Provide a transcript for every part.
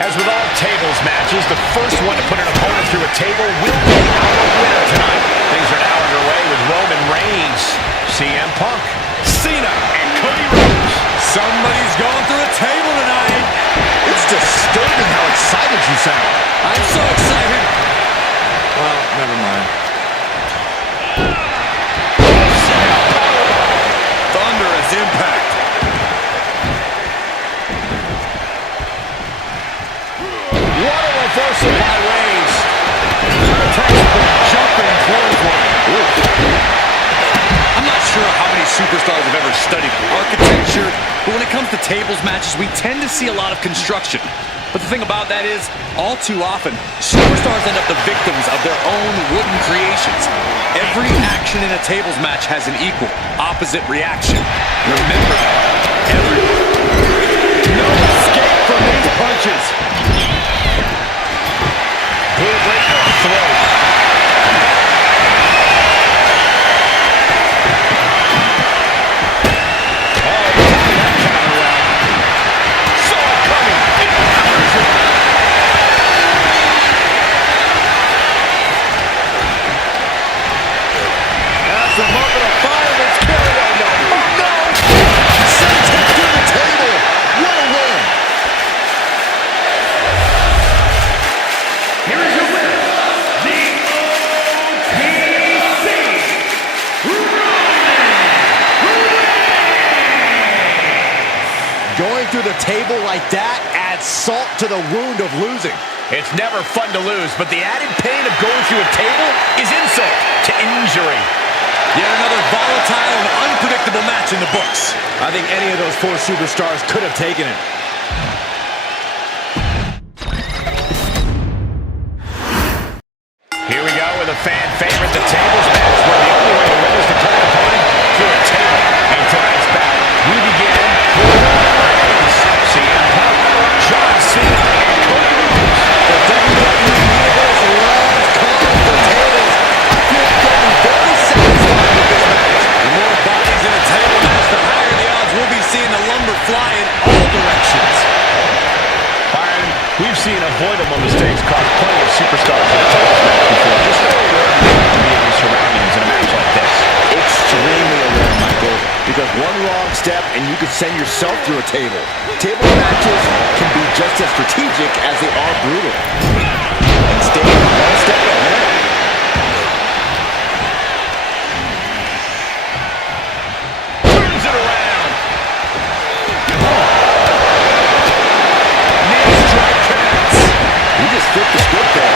As with all tables matches, the first one to put an opponent through a table will be our winner tonight. Things are now underway with Roman Reigns, CM Punk, Cena, and Cody Rhodes. Somebody's going through a table tonight. It's disturbing how excited you sound. I'm so excited. Well, never mind. Thunderous impact. What a reversal by Reigns. Textbook jumping clothesline. I'm not sure how many superstars have ever studied architecture, but when it comes to tables matches, we tend to see a lot of construction. But the thing about that is, all too often, superstars end up the victims of their own wooden creations. Every action in a tables match has an equal, opposite reaction. Remember that. No escape from these punches. Blue breaker throw. The moment of fire that's carried on now. Oh, no! Sent him through the table. What a win. Here is your winner, the OTC, Going through the table like that adds salt to the wound of losing. It's never fun to lose, but the added pain of going through a table is insult to injury. Yet another volatile and unpredictable match in the books. I think any of those four superstars could have taken it. Here we go with a fan favorite, the tables match, where the only way to win is to turn an opponent through a table. And tonight's battle, we begin with Reigns, CM Punk, John Cena, and Cody Rhodes. The WWE Universe loves calling for tables. I feel getting very satisfied with this match. The more bodies in a table match, the higher the odds we'll be seeing the lumber fly in all directions. Byron, we've seen avoidable mistakes cost plenty of superstars in a tables match before. Just know where you have to be in your surroundings in a match like this. Extremely aware, Michael, because one wrong step and you could send yourself through a table. Table matches can be just as strategic as they are brutal. And staying one step ahead. Turns it around. Knee strike connects. He just flipped the script there.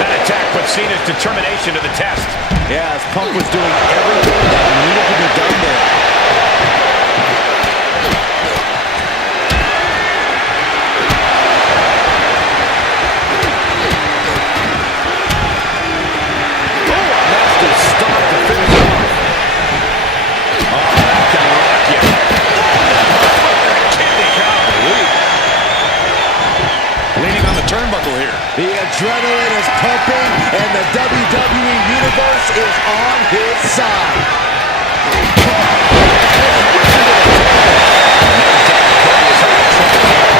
That attack put Cena's determination to the test. Yeah, as Punk was doing everything that needed to be done there. Oh, a master start to finish off. Oh, that can rock you. Kidney golly. Leaning on the turnbuckle here. The adrenaline is pumping, and the WWE Universe is on his side.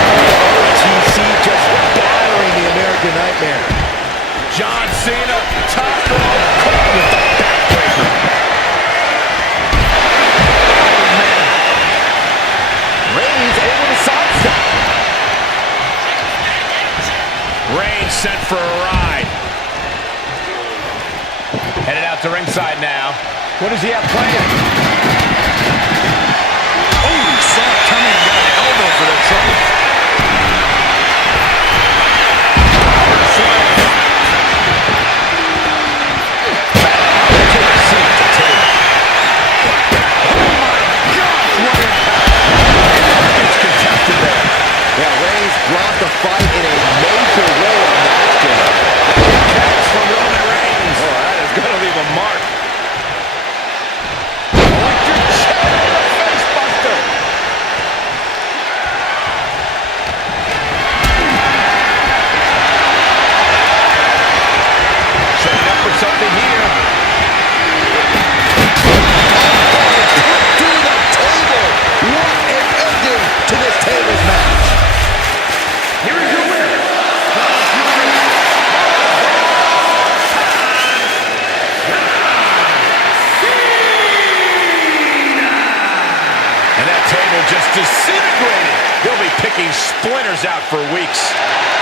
OTC just battering the American Nightmare. John Cena, top rope, caught with the backbreaker. Oh, man. Reigns able to sidestep. Reigns sent for a ride. Headed out to ringside now. What does he have planned? Oh, he saw it coming and got an elbow for the trouble. Yeah, Reigns brought the fight in a major way on that game. Catch from Roman Reigns. Oh, that is going to leave a mark. disintegrated. They'll be picking splinters out for weeks.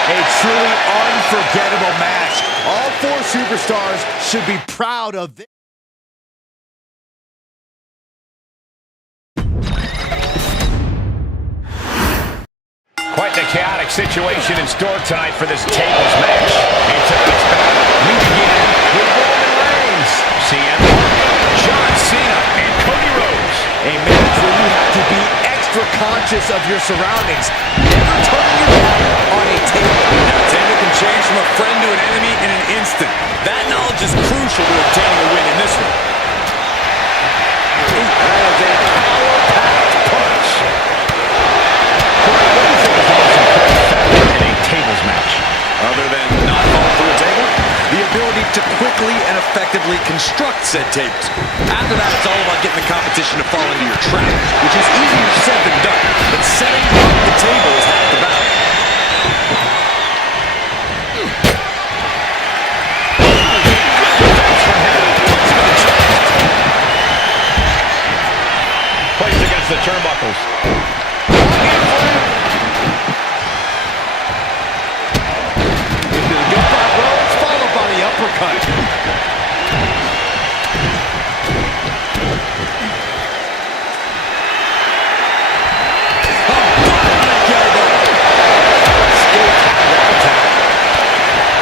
A truly unforgettable match. All four superstars should be proud of this. Quite the chaotic situation in store tonight for this tables match. And tonight's battle, we begin with Roman Reigns, CM Punk, John Cena, and Cody Rhodes. A match where you have to be extra conscious of your surroundings, never turning your back on a table. Now, Tender can change from a friend to an enemy in an instant. That knowledge is crucial to obtaining a win in this one. That is a power-packed punch. In a tables match. Other than not falling through a table, the ability to quickly and effectively construct said tables. After that, it's all about getting the competition to fall into your trap, which is easier said than done. But setting up the table is half the battle. Placed against the turnbuckles. Uppercut.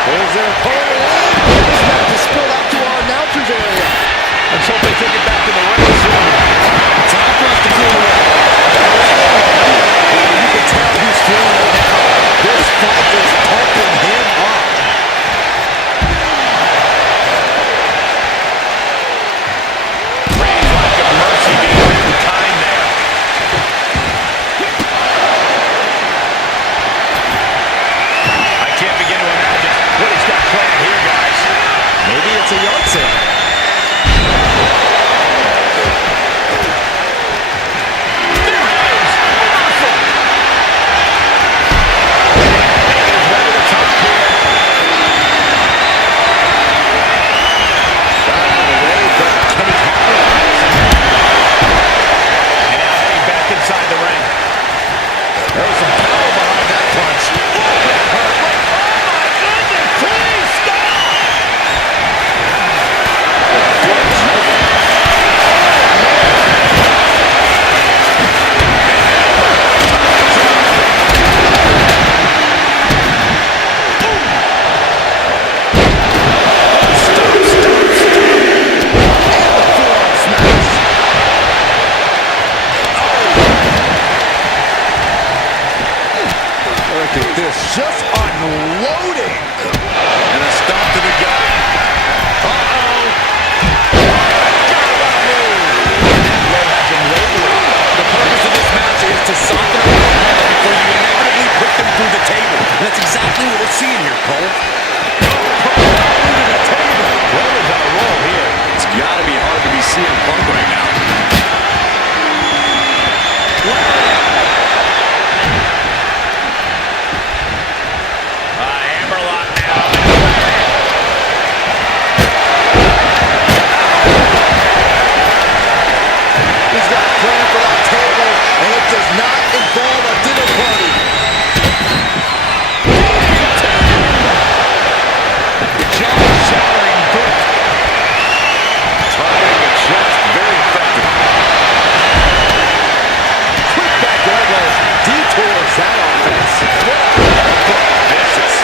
There's their opponent. This match is spilled out to our announcers area. Let's hope they take it back to the ring soon. Time for us to clear away. You can tell he's feeling it now. This fight is pumping him up. It's a yard sale. Inside the ring. There's some power behind that punch. Oh my goodness, please stop! Look at this, just unloading. And a stomp to the gut. The purpose of this match is to soften up your opponent before you inevitably put them through the table. And that's exactly what we're seeing here, Cole. Roman's on a roll here. It's got to be hard to be CM Punk right now. Hammerlock now. He's got a plan for that table, and it does not involve a dinner party. Shattering boot. Targeting the chest, very effective. Quick back elbow detours that offense. Vicious.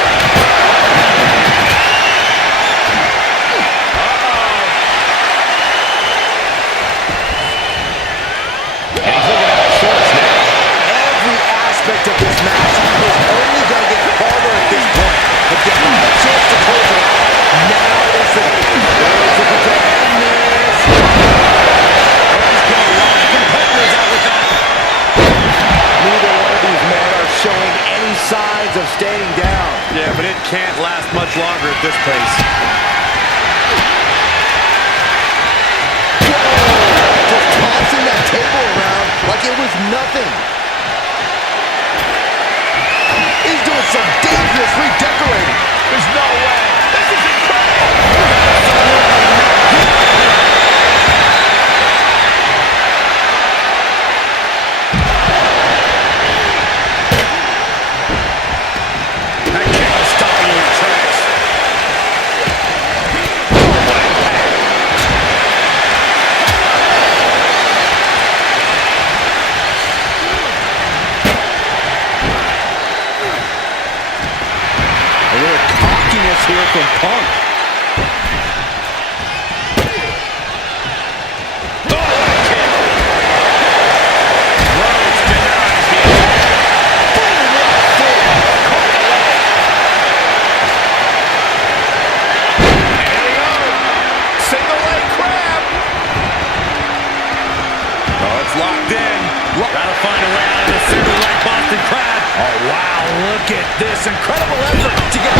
And he's looking at the shorts now. Every aspect of this match is only going to get harder at this point. Again, a chance to close it out. Now is the there's the end this. He's got a lot of competitors out with that. Neither one of these men are showing any signs of staying down. Yeah, but it can't last much longer at this pace. Just tossing that table around like it was nothing. He's doing some dangerous redecorating. There's no way. This is incredible. moves here from Punk. Locked in. Gotta find a way out of this single leg Boston Crab. Oh, wow. Look at this incredible effort to get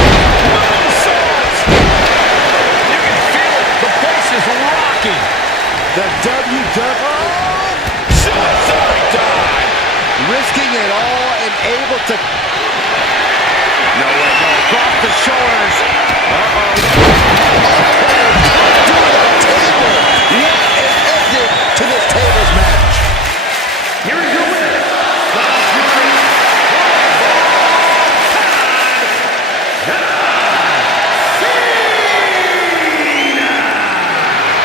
moonsaults. You can feel it. The place is rocking. The WWE Suicide dive. risking it all and able to... No way, no. Across the shoulders. Uh-oh. Doing a table. What an ending to this tables match. Here is your winner,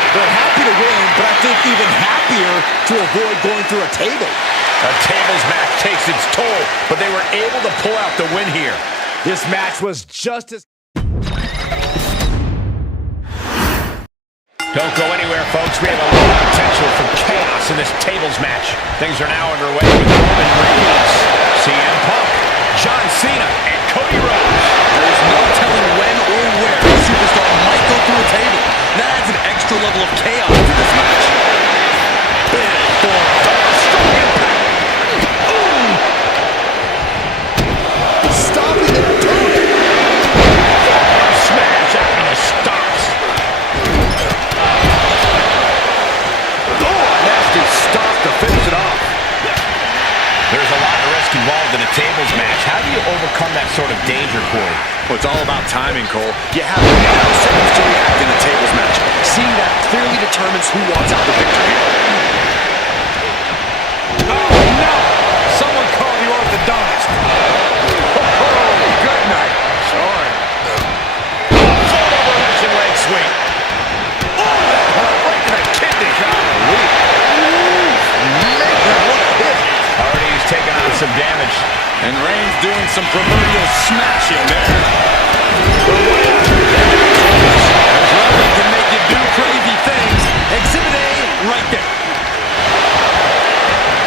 They're happy to win, but I think even happier to avoid going through a table. A tables match takes its toll, but they were able to pull out the win here. This match was just as... Don't go anywhere, folks. We have a lot of potential for chaos in this tables match. Things are now underway with Roman Reigns, CM Punk, John Cena, and Cody Rhodes. There's no telling when or where a superstar might go through a table. That adds an extra level of chaos to this match. Big forearm. Strong impact. Ooh. Stopping their opponent. Smash after the stops. Nasty stop to finish it off. There's a lot of risk involved in a tables match. How do you overcome that sort of danger, Corey? Well, it's all about timing, Cole. You have nanoseconds to react in a tables match. Seeing that clearly determines who walks out the victor here. Oh, no! Someone call the orthodontist. Oh, good night. Sorry. Full overhead leg sweep. Oh, right to the kidney. Man, what a hit. Already he's taken on some damage. And Reigns doing some proverbial smashing there. As Roman can make you do crazy things. Exhibit A right there.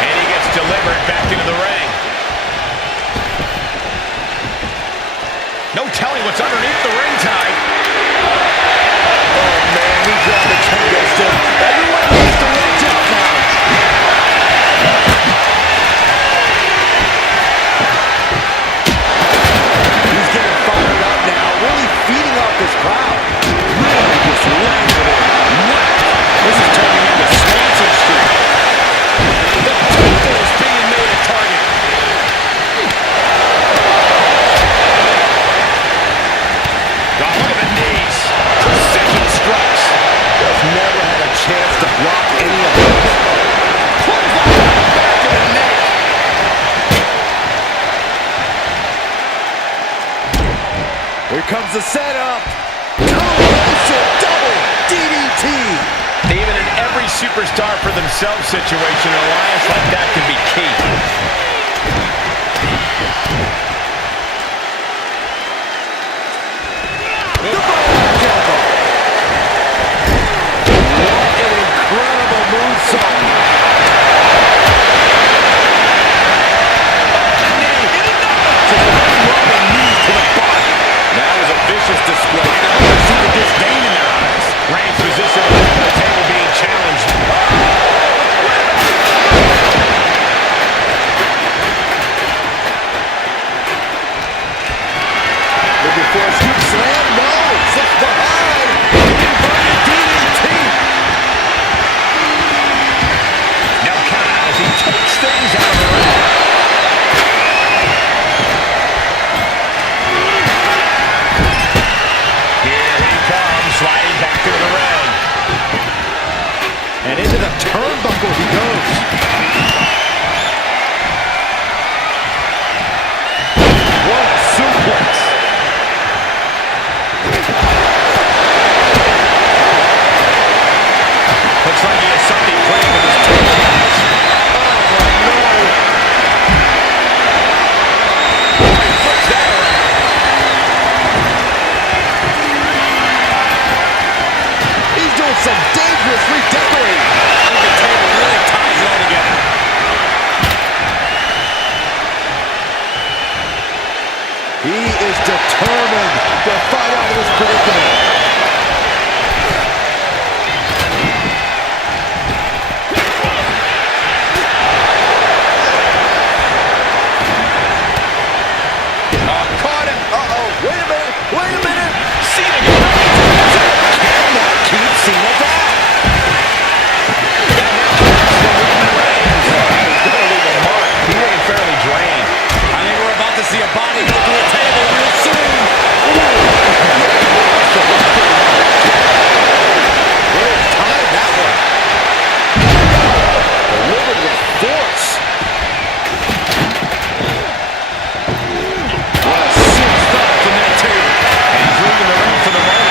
And he gets delivered back into the ring. No telling what's underneath the ring tide. Oh, man, he grabbed the kendo stick. Everyone needs to watch out now. He's getting fired up now, really feeding off this crowd. Really just laying it in. Whack. This is turning into Swanson Street. The table is being made a target. Oh, look at the knees. Precision strikes. Just never had a chance to block any of those. Back to the neck. Here comes the setup. Combination double DDT. Even in every superstar for themselves situation, an alliance like that can be key. The Bone Elbow. What an incredible moonsault. That was a vicious display. And I can see the disdain in their eyes. Reigns' position on the table being challenged. determined to fight out of this predicament. Caught him. Uh-oh, wait a minute. Cena gets Cannot keep Cena down. He's looking fairly drained. I think we're about to see a body go through a table real soon. Really tied that one. Delivered with force. What a sick start from that table. And he's leaving the ring for the moment.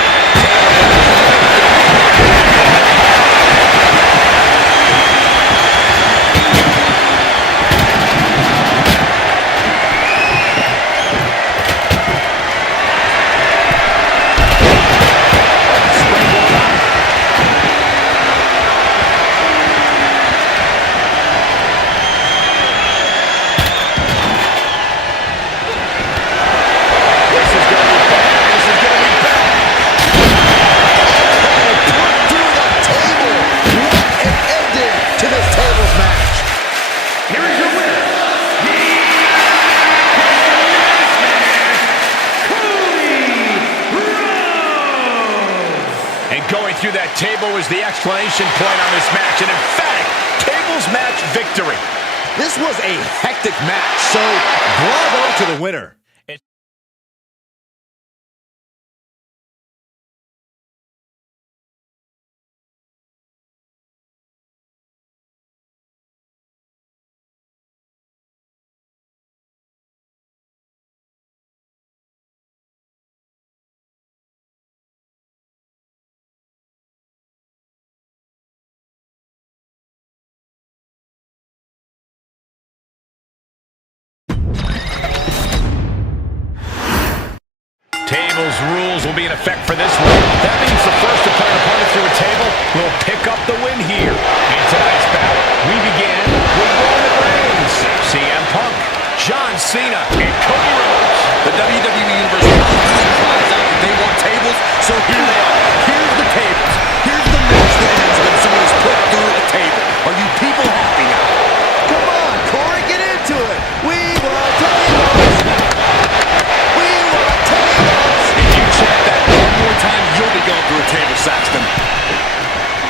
Going through that table was the exclamation point on this match. An emphatic tables match victory. This was a hectic match, so bravo to the winner. Tables rules will be in effect for this one. That means the first to put an opponent through a table will pick up the win here. In tonight's battle, we begin with Roman Reigns, CM Punk, John Cena, and Cody Rhodes. The WWE Universe constantly cries out that they want tables, so here they are. Here's the tables. Here's the match that ends when someone is put through a table. Are you people happy now? Come on, Corey, get into it. We want tables. We want tables. If you chant that one more time, you'll be going through a table, Saxton.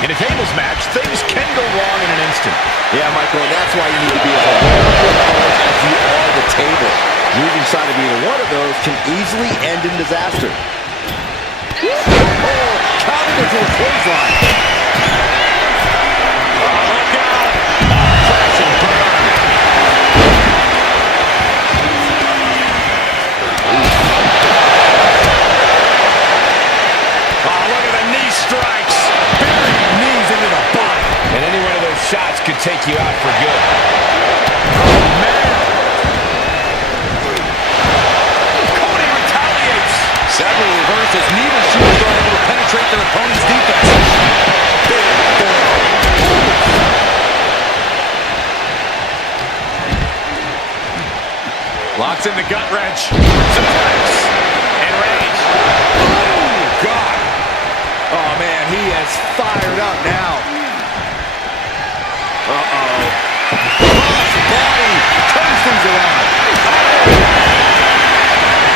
In a tables match, things can go wrong in an instant. Yeah, Michael, and that's why you need to be as aware of your opponent as you are the table. Losing sight of either one of those can easily end in disaster. Oh, counted into a clothesline. Look out! Crash and burn. Oh, look at the knee strikes. Burying knees into the body. And any one of those shots could take you out for good. Oh, man. Cody retaliates. Several reversals. Neither superstar able to penetrate their opponent's defense. Big forearm. Locks in the gut wrench. Suplex. And Reigns. Oh, God. Oh, man, he has fired up now. Uh-oh. Cross body turns things around.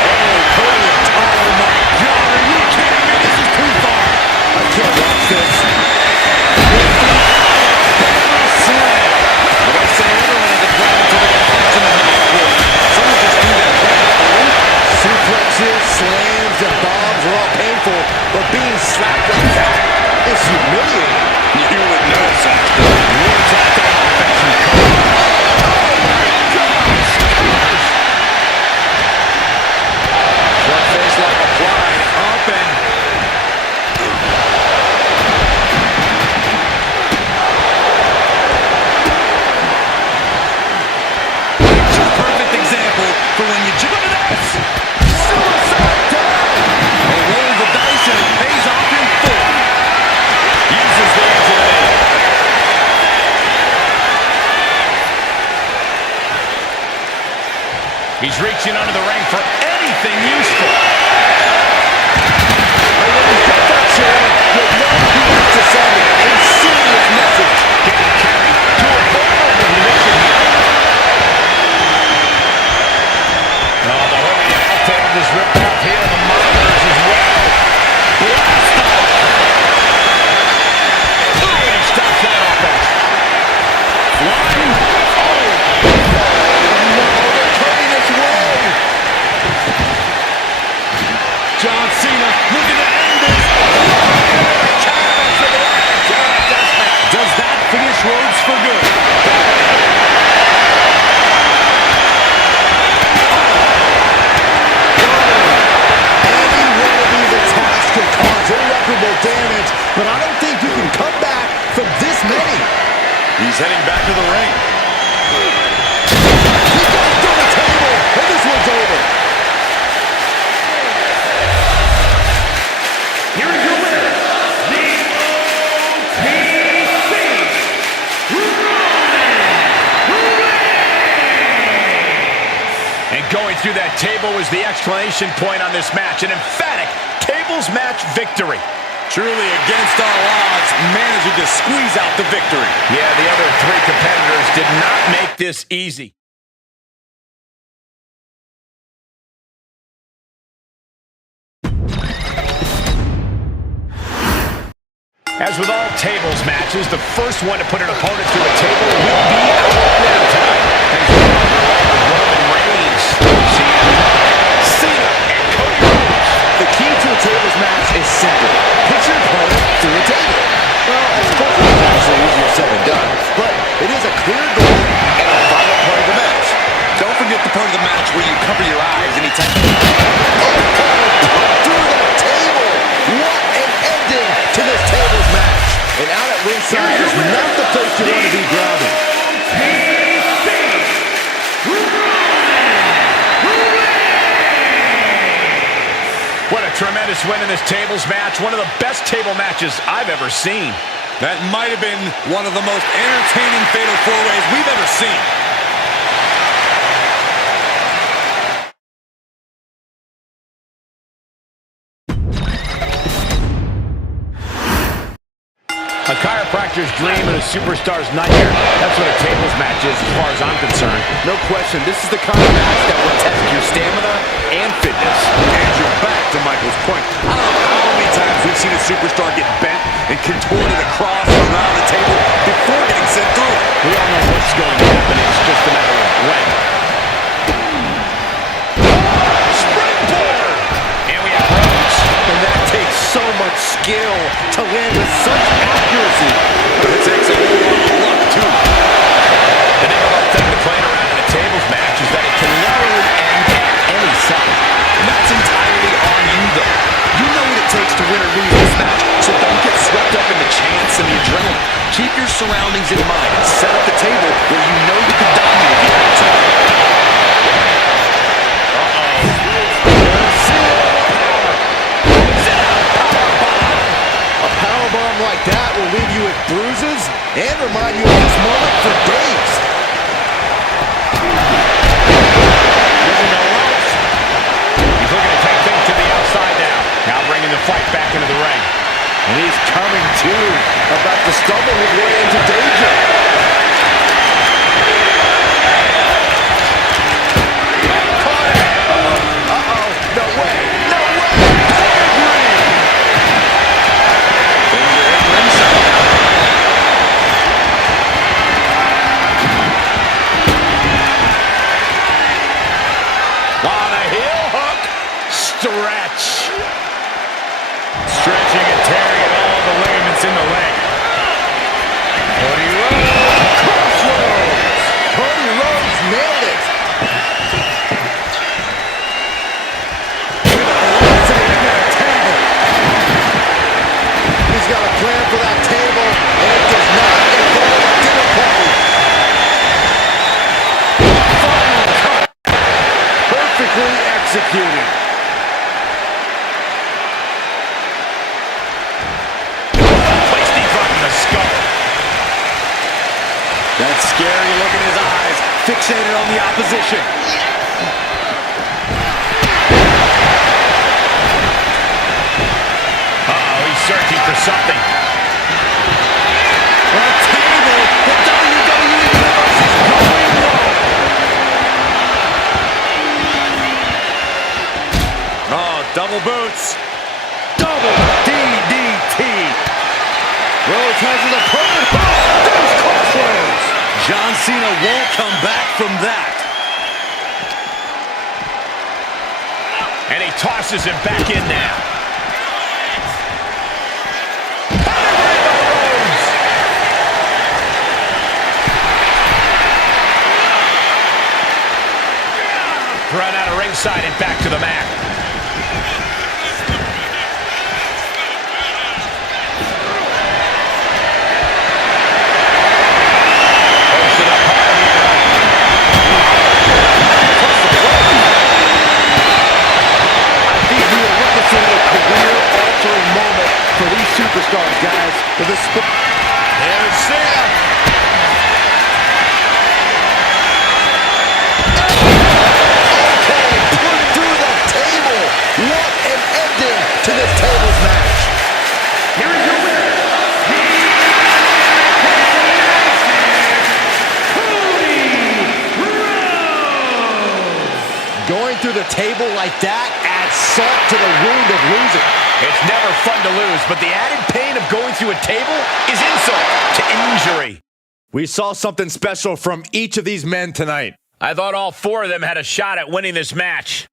Oh, Cody. Oh, my God. Are you kidding me? This is too far. I can't watch this. Slam. Like I say, everyone has a ground until they get punched in the mouth with. Someone just do that right off the roof. Suplexes, slams, and bombs are all painful, but being slapped like that is humiliating. You would know, Saxton. Words out that offense from Cody. Oh, my gosh. Front face lock applied. Up and... Picture perfect example for when you jiggle to this. Suicide dive! A roll the dice and it pays off in full. Uses the edge of the knee. He's reaching under the ring for any anything useful. And when he's got that chair, you know he wants to send a serious message. Getting carried to a vulnerable position here. Oh, the holy octave is ripped out here. The monitors as well. Blast off. Oh, and he stops that offense. One. Oh. No, they're turning this way. John Cena looking to end this. Does that finish Rhodes for good? Any one of these attacks could cause irreparable damage, but I don't think you can come back from this many. He's heading back to the ring. He goes through the table, and this one's over. Here is your winner, the OTC And going through that table was the exclamation point on this match. An emphatic tables match victory. Truly against all odds, managing to squeeze out the victory. Yeah, the other three competitors did not make this easy. As with all tables matches, the first one to put an opponent through a table will be our winner tonight. Things are underway with Roman Reigns, Cena, and Cody Rhodes. The key to a tables match is simple. Put your opponent through a table. Well, I suppose it's actually easier said than done, but it is a clear goal and a vital part of the match. Don't forget the part of the match where you cover your eyes anytime. Put through the table. What an ending to this tables match. And out at ringside is not the place you want to be grounded. What a tremendous win in this tables match. One of the best table matches I've ever seen. That might have been one of the most entertaining fatal four-ways we've ever seen. A chiropractor's dream and a superstar's nightmare. That's what a tables match is as far as I'm concerned. No question, this is the kind of match that will test your stamina and fitness. And you're back to Michael's point. I don't know how many times we've seen a superstar get bent and contorted across and around the table before getting sent through it. We all know what's going to happen. It's just a matter of when. Springboard! And we have Rhodes. And that takes so much skill to land with such accuracy. But it takes a whole lot of luck, too. The difficult thing to playing around in a tables match is that it can literally end at any second. And that's entirely on you, though. You know what it takes to win or lose this match, so don't get swept up in the chance and the adrenaline. Keep your surroundings in mind and set up the table where you know you can dominate if you have to. A powerbomb like that will leave you with bruises and remind you of this moment for days. Using the ropes. He's looking to take things to the outside now. Now bringing the fight back into the ring. And he's coming to, about to stumble his way into danger. Uh-oh, no way, no way! Things are hitting ringside now. On a heel hook. Stretch. Stretching and tearing at all the ligaments in the leg. Cody Rhodes. Crossroads! Cody Rhodes nailed it! With a velocity to get a table. He's got a plan for that table, and it does not involve a dinner party. Final cut. Perfectly executed. Placed deep front in the skull. That scary look in his eyes, fixated on the opposition. searching for something. A table. The WWE Universe is going wrong. Oh, double boots. Double DDT. Rhodes has an opponent. Oh, those crossroads. John Cena won't come back from that. And he tosses him back in now. Run out of ringside and back to the mat. Push it up hard here. I think we are witnessing a career-altering moment for these superstars, guys. There's Cena. What an ending to this tables match. Here is your winner, Going through the table like that adds salt to the wound of losing. It's never fun to lose, but the added pain of going through a table is insult to injury. We saw something special from each of these men tonight. I thought all four of them had a shot at winning this match.